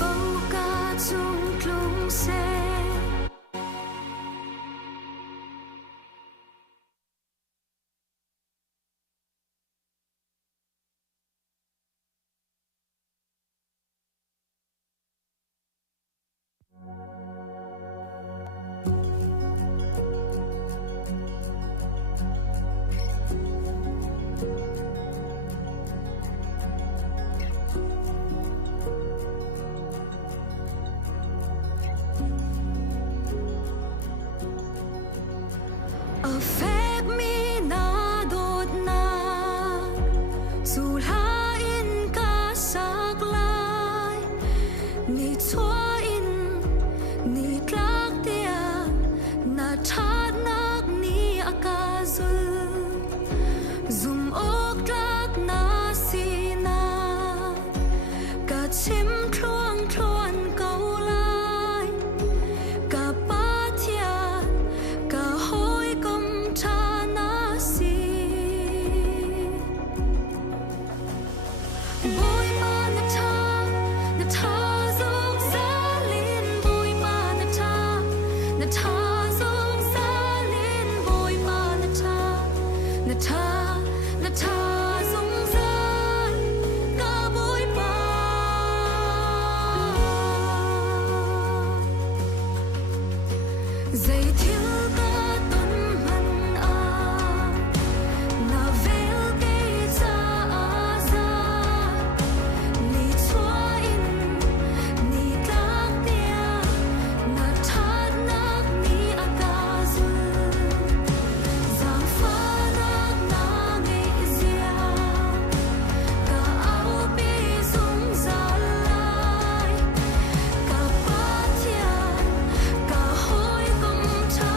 bầu ca chung klung se affect me na dot na sulhain ka saklay ni chua in ni tlak tia na that nak ni akazul zum ok tlak na sina ka chim thuang thuan kau lai ka pathia ka hoi kom tha na si boy ma na tha zong zalin boy ma na tha zong zalin boy ma na tha zong zal ka boy pa dây thiếu ca tuần mặn à na vel cây cha a za ni chua in ni tlak tia na that nak ni akazu zang pha nak na ngei zia ka au pe zong za lai ka pathia ka hoi kom tha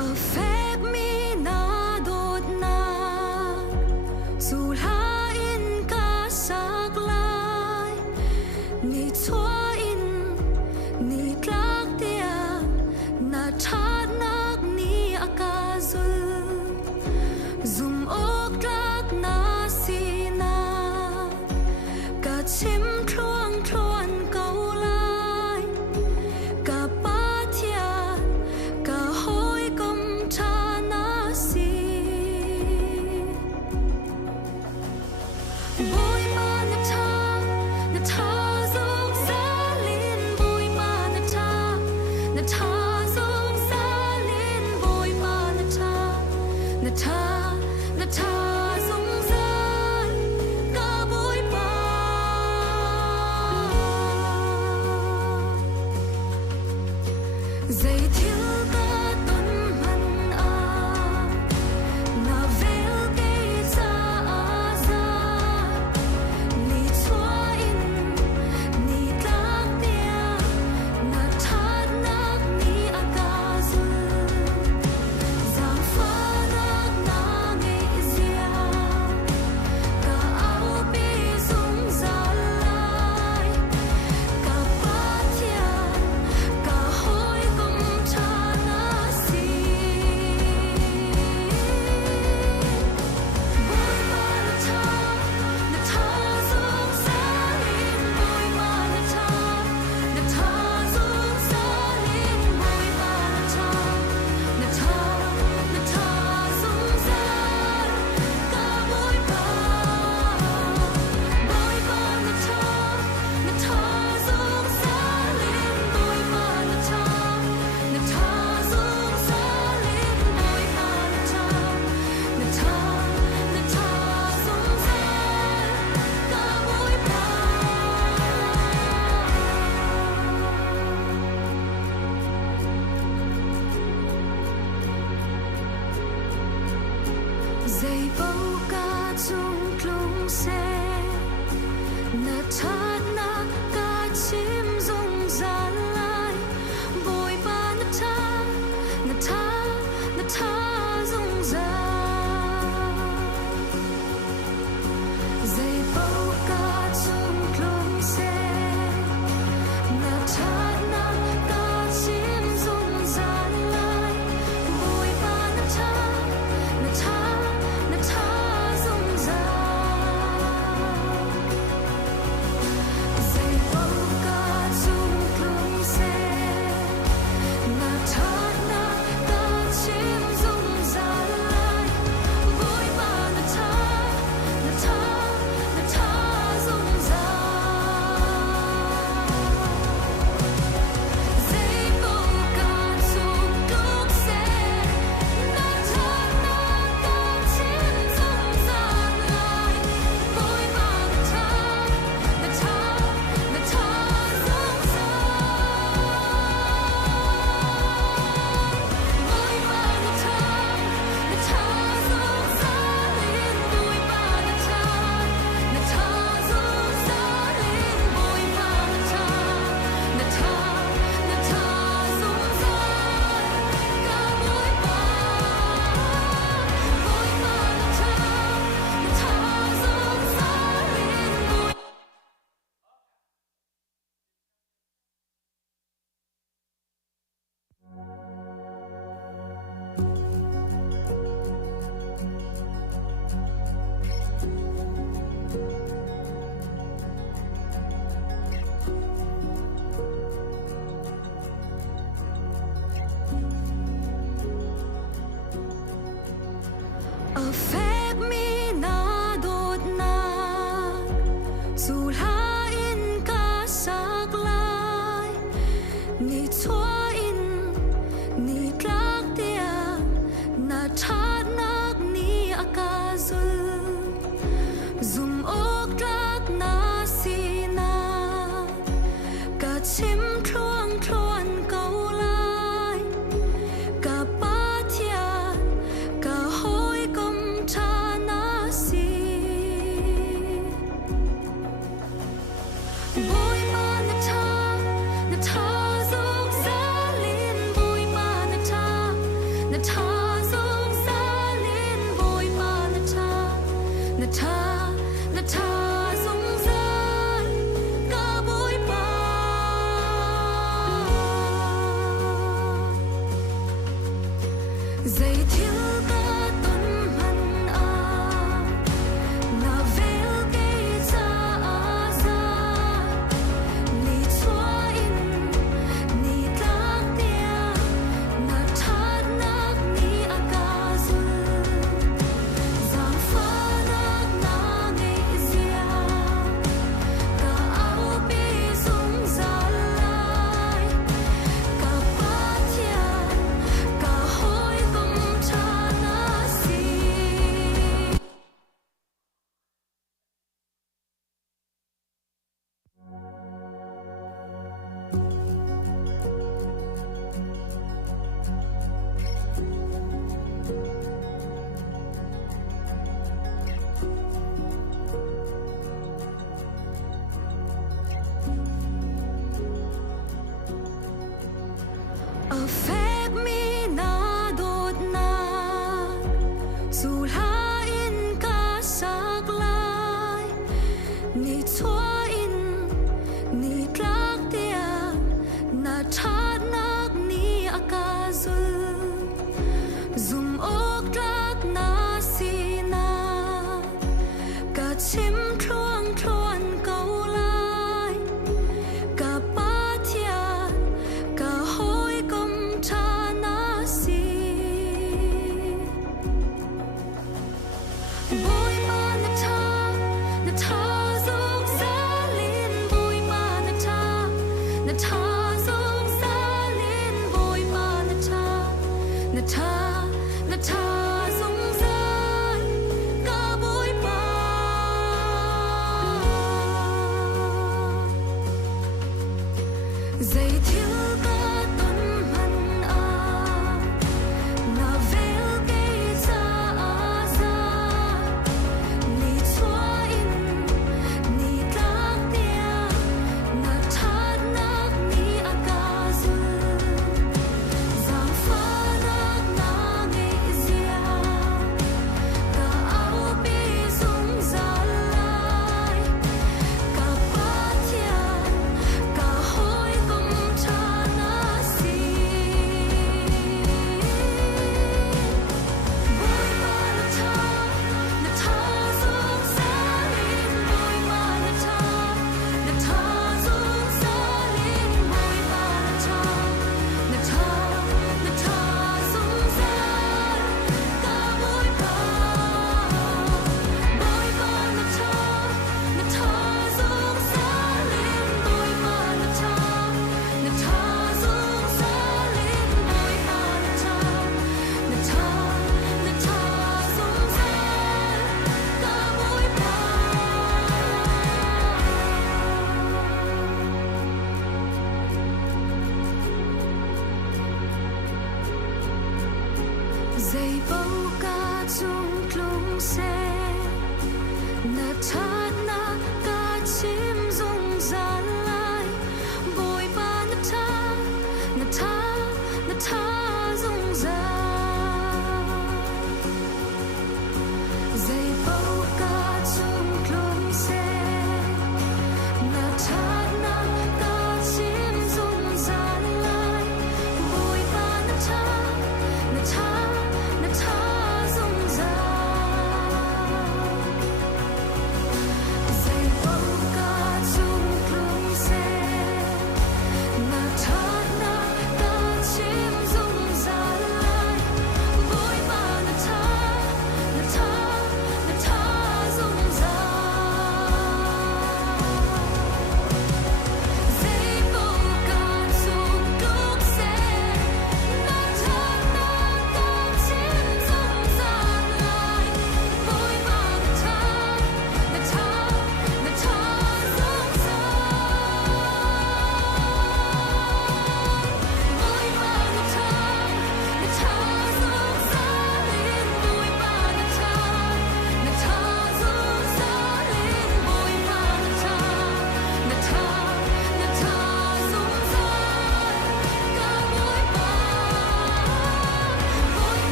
ở phép mi na đột na dù la in ca sắc lai ni chua in ni tlak tia na chat nak ni akazul zum ok tlak na sina ka chim thuang thuan câu lai ka pa thia ka hoi kom cha na si boy ma na cha zong sa lin boy ma na cha zong sa lin boy ma na cha zong sa ka boy pa dây thiếu ca tuần hân a na vel cây cha a ra ni chua in ni tlak tia na chat nak ni akazu giang pha nak na ngei zia ka au bi zung za lai ka pa thia ka hoi kom cha na si boy ma na cha zong sa lin boy ma na cha zong sa lin boy ma na cha zong sa ka boy pa boy ma na cha zong sa lin boy ma na cha zong sa lin boy ma na cha zong sa ka boy pa dây bầu ca chung tlung xe na chat na ca chim rung ra lai boy ba na cha rung ra dây bầu ca chung tlung xe na chat na ca chim rung ra lai boy ba na cha rung ra dây bầu ca chung tlung xe na chat na ca chim rung ra lai boy ba na cha rung ra dây bầu ca chung tlung xe na chat na ca chim rung ra lai boy ba na cha rung ra boy ba na cha zong sa lin boy ba na cha zong sa lin boy ba na cha zong sa ka boy pa boy ba na cha zong sa lin boy ở phép mi na đột na dù la in ca sắc lai ni chua in ni tlak tia na chat nak ni akazul zum ok tlak na sina ka chim thuang thuan câu lai ka pa thia ka hoi kom cha na si boy ma na cha zong sa lin boy ma na cha dây bầu ca chung tlung xe na thắt na ca chim